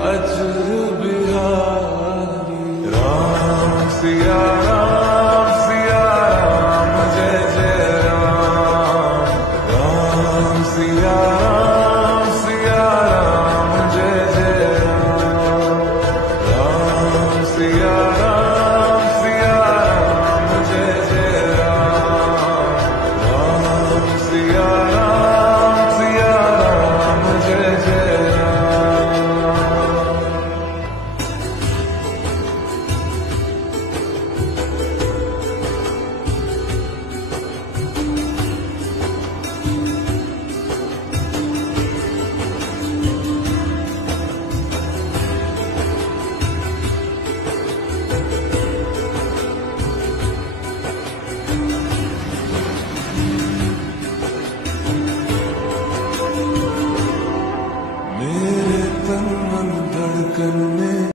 अजर बिहारी। राम सिया राम जय जय राम। राम सिया राम जय जय राम। राम सिया राम जय जय राम। राम सिया राम जय जय राम। मेरे तन मन धड़कन में